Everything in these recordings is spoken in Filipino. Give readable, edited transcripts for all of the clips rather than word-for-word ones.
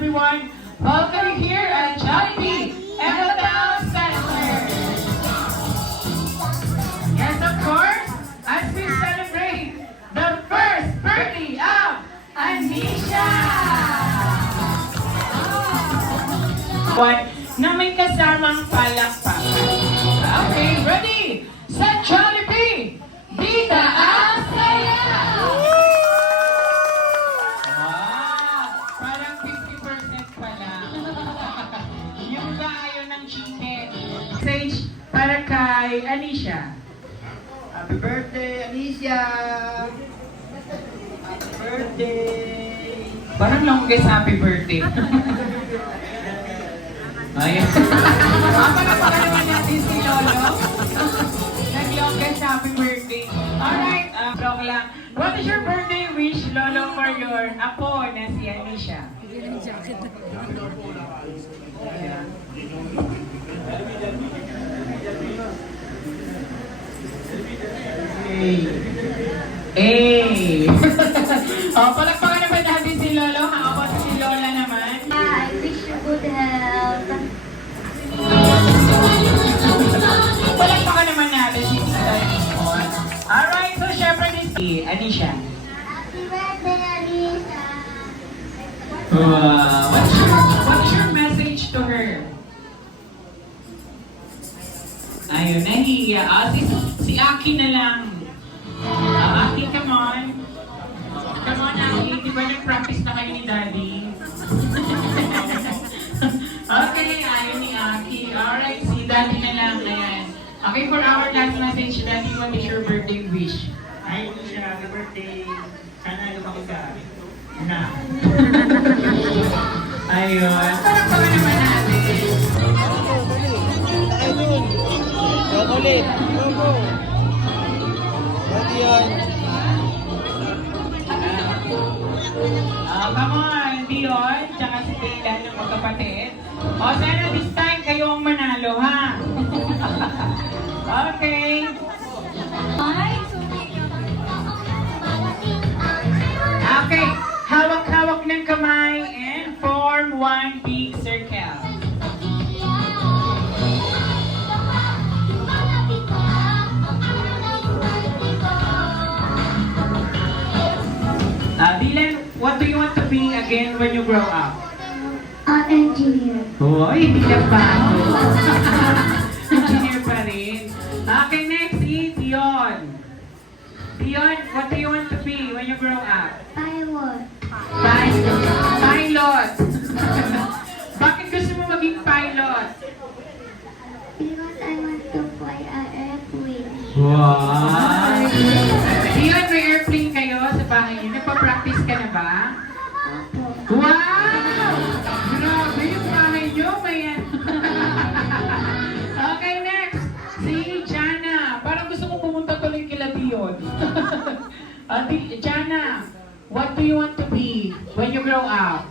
everyone. Welcome here at Jollibee NFL Center. Yes, of course, as we celebrate the first birthday of Anisha. One na may kasamang palakpakan. Okay, ready? Sa Jollibee, Bida ang Saya! Wow! Parang 50% pa lang. Yung ba ayaw ng chicken? Sage para kay Anisha. Happy birthday, Alicia! Happy birthday! Parang longest happy birthday. Ayan. Pala naman natin si Lolo. Nag-longest happy birthday. Alright, joke lang. What is your birthday wish, Lolo, for your apo na si Anisha? Eh. Palakpakan naman natin si Lolo. Ako si Lola naman. I wish you good health. Palakpakan naman natin si Tita Nicole. Alright, so syempre si Anisha. Happy birthday, Alisa. What's your message to her? Ayun, nahihiya. Si Aki na lang. Aki, come on. Come on, Aki. Di ba nag-practice na kayo ni Daddy? Okay, ayaw ni Aki. Alright, si Daddy na lang. Ayan. Okay, for our last message, Daddy, what is your birthday wish? Hi, Alicia! Happy birthday! Sana lumaki ka. Na. Ayun. Palakpakan naman natin. Ulit! Go! Ready yan! Come on, Dion, tsaka si Kayla ng magkapatid. O, sana this time kayo ang manalo, ha? Okay. Okay, hawak-hawak ng kamay and form one big circle. Dylan, what do you want to be again when you grow up? Engineer. Hoy, hindi lang pa ako. Engineer pa rin. Okay, next is Dion. Dion, what do you want to be when you grow up? Pilot. Pilot. Bakit gusto mo maging pilot? Because I want to fly an airplane. Wow! Dion, may airplane kayo sa bahay niyo. Nagpa-practice ka na ba? Opo. Wow! Grabe yung bahay niyo, may Okay, next. Si Jana. Parang gusto mo pumunta tuloy kila Dion. Jana, what do you want to be when you grow up?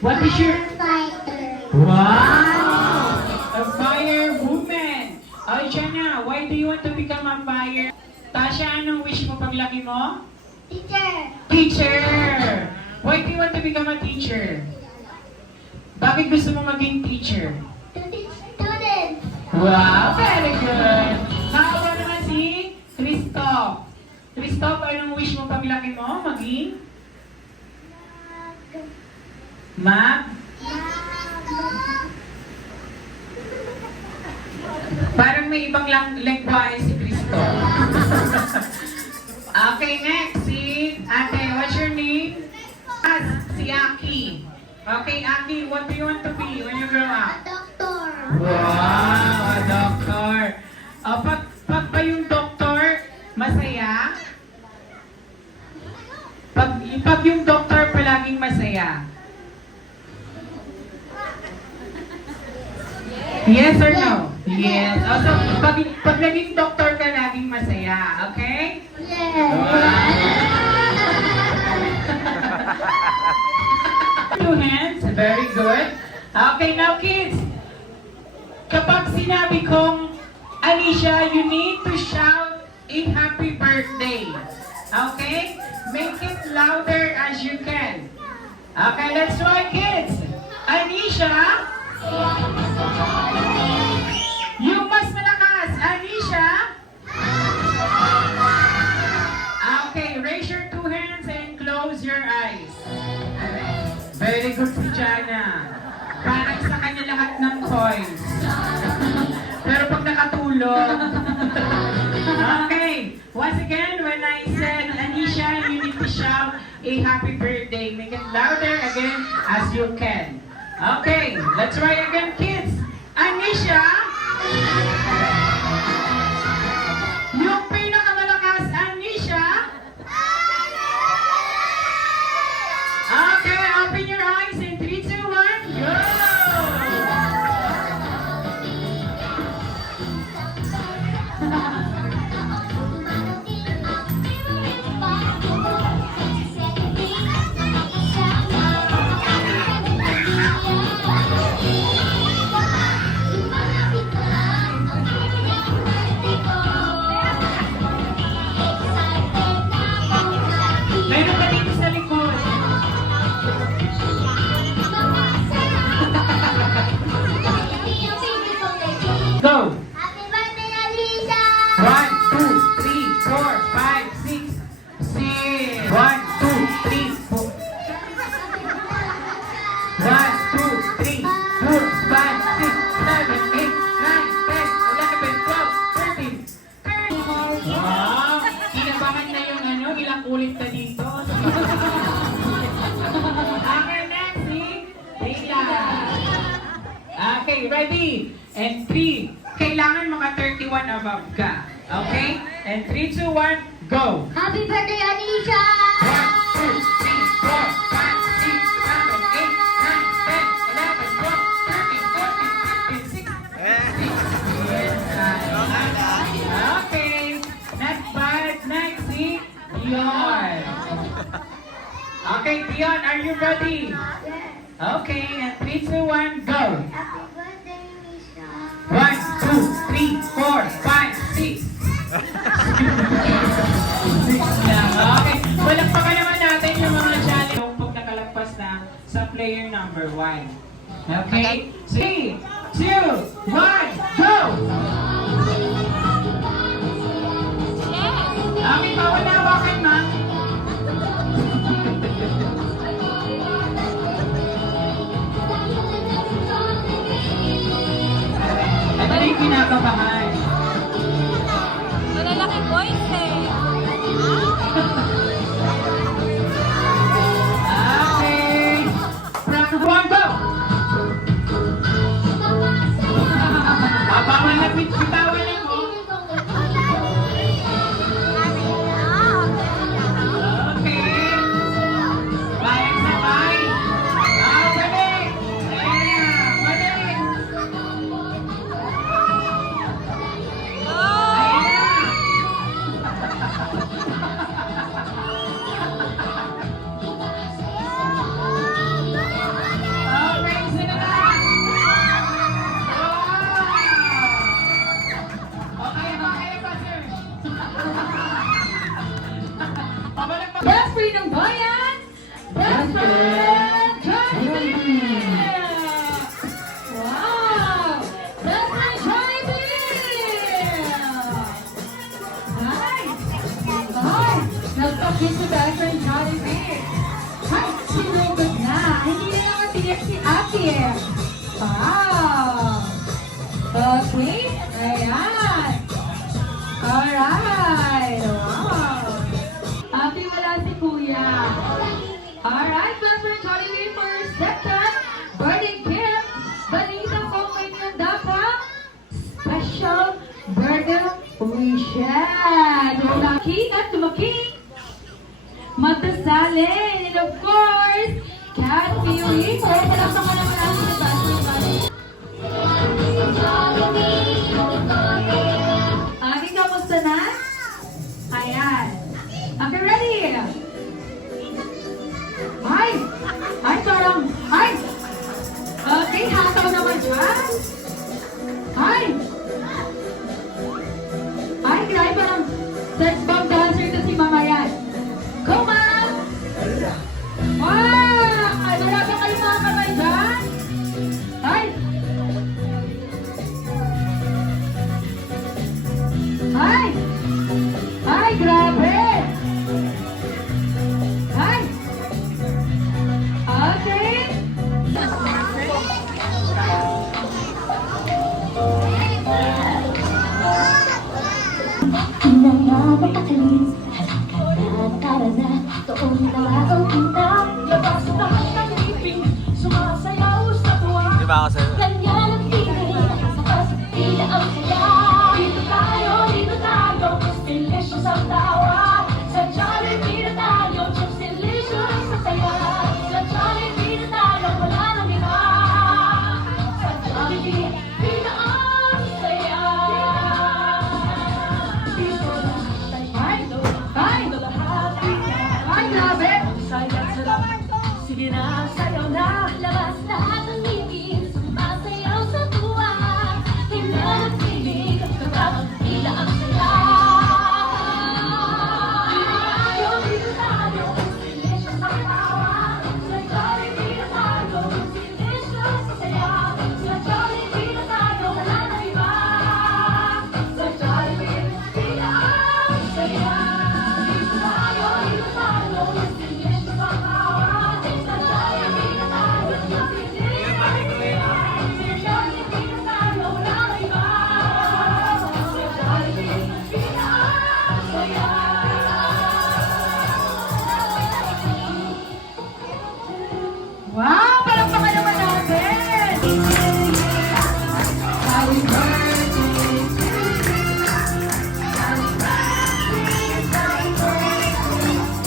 What is your... Fighter. Wow! A fire woman! Jana, why do you want to become a fire? Tasha, anong wish mo paglaki mo? Teacher. Teacher! Why do you want to become a teacher? Bakit gusto mo maging teacher? To teach students. Wow, very good! How about naman si Christoph? Christoph, anong wish mo paglaki mo? Maging? Mag? Parang may ibang lengguwahe si Christoph. Okay, next. Si Ate, what's your name? Si Aki. Okay, Aki, what do you want to be when you grow A up? doctor. Wow, a doctor. Pag ba yung doktor, masaya? Pag yung doktor palaging masaya? Yes or no? Yes. Also, pag naging doktor ka, laging masaya. Okay? Two hands. Very good. Okay, now kids. Kapag sinabi kong, Anisha, you need to shout a happy birthday. Okay? Make it louder as you can. Okay, let's try, kids. Anisha. Yung mas malakas. Anisha. Okay, raise your two hands and close your eyes. Very good si Jana. Parang sa kanya lahat ng toys. Pero pag nakatulog. Okay, once again, when I said Anisha, you need to shout a happy birthday. Make it louder again as you can. Okay, let's try again, kids. Anisha. Yung pinakamalakas, Anisha. Okay, open your eyes in 3, 2, 1, go! Meron ka dito sa likod. Go! Happy birthday, Alicia! 1, 2, 3, 4, 5, 6, 6. 1, 2, 3, 4. 1, 2, 3, 4, 5, 6, 7, 8, 9, 10, 11, 12, 13. Wow! Kinabahan na yung ano, ilang ulit na dito. Okay, next, si Rita. Okay, ready? And 3. Kailangan mga 31 above ka. Okay? And 3, 2, 1, go! Happy birthday, Alicia! 1, 2, 3, 4, 5, 6, 7, 8, 9, 10, 11, 12, 13, 14, 15, 16. Okay. Next part, next si Dion. Okay, Dion, are you ready? Yes. Okay, and 3, 2, 1, go! Happy birthday, Alicia! 1, 2, 3, 4, 5, 6. 6 lang. Okay. Palakpakan naman natin yung mga challenge yung pag nakalagpas na sa player number 1. Okay? 3, 2, 1, go! Okay, bawal na hawakan, ma. Ito na yung kinakabahan. Malalaki points eh. Okay. Round 1, go! Bawal na bitawan na mo. Okay. Bayang sabay. Balik. Ayan. Balik. Ayan. Okay, sino na? Okay, pa, sir. Pabalik pa. Best friend ng bayan! Best friend Jollibee! Wow! Best friend Jollibee! Nice! Ay! Nagpapit si best friend Jollibee! Ay! Sinugod na! Hindi na naman tiyak si Ate! Wow! Okay! Ayan! Alright! Wow! Happy wala si Kuya. Alright, best friend Jollibee for second birthday gift. Balita ko ngayon dapat special birthday wishes. Lumaki at lumaki. Matasalin. And of course, Cat Beauty. Kaya palakpakan naman natin si best friend Jollibee. Ate, kamusta na? Ayan. Okay, ready? Ay! Ay, parang, ay! Okay, hataw naman siya. Ay! Ay, grabe, parang sex bomb dancer to si Mama yan. Go, Ma'am! mapakalis. Halika na, tara na, doon na ang punta. Labas lahat ng ngipin, sumasayaw sa tuwa. Di ba ako sa'yo? Ganyan ang tingin, sa pasipila ang saya. Dito tayo, delicious ang tawa. Sa Jollibee na tayo, just delicious sa saya. Sa Jollibee na tayo, wala nang iba. Sa Jollibee, pina ang saya. Dito lahat Ay! dito lahat Ay, grabe! saya't sarap. Sige na, sayaw na. Labas lahat ng ngipin, sumasayaw sa tuwa. Tingnan ang tinig, kapag-ila ang saya. Dito tayo, delicious ang tawa. Sa Jollibee na tayo, delicious sa saya. Sa Jollibee na tayo, wala nang iba. Sa Jollibee, pina ang saya. Dito tayo, delicious ang tawa. Sa Jollibee na tayo, delicious sa saya. Sa Jollibee na tayo, wala nang iba. Sa Jollibee, pina ang saya. Wow! Palakpakan naman natin! Happy birthday to you. Happy birthday to you.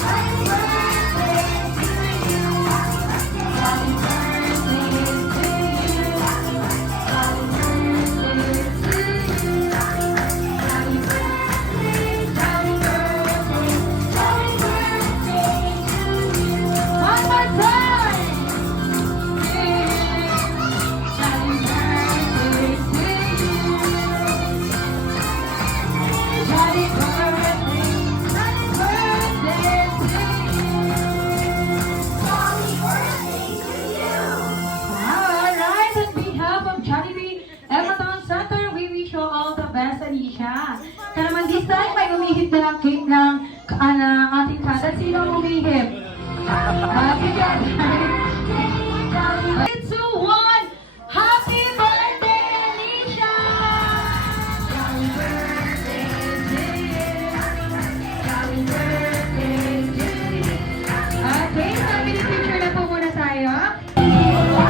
Happy birthday to you. Happy birthday, happy birthday, happy birthday to you. One more time! Happy birthday to you. Happy birthday, happy birthday to you. Wow, alright. On behalf of Jollibee Everton Center, we wish you all the best, Anisha. Kaya naman this time, may umihip na ng cake ng ating kata. Sino ang umihip? Happy birthday! 3, 2, 1, happy birthday, Anisha! Happy birthday to you. Happy birthday to you. Okay, family picture na po muna tayo.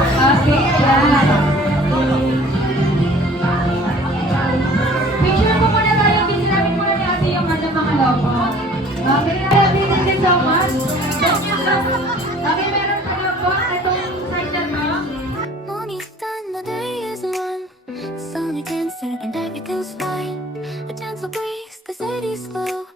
Okay, yan. Picture po muna tayo. Pisilapin muna ni ate yung mga logo. Okay, thank you so much. Okay, meron kayo po itong side na to. Morning sun, the day is one. Sun against it, and I can fly. A gentle breeze, the city's slow.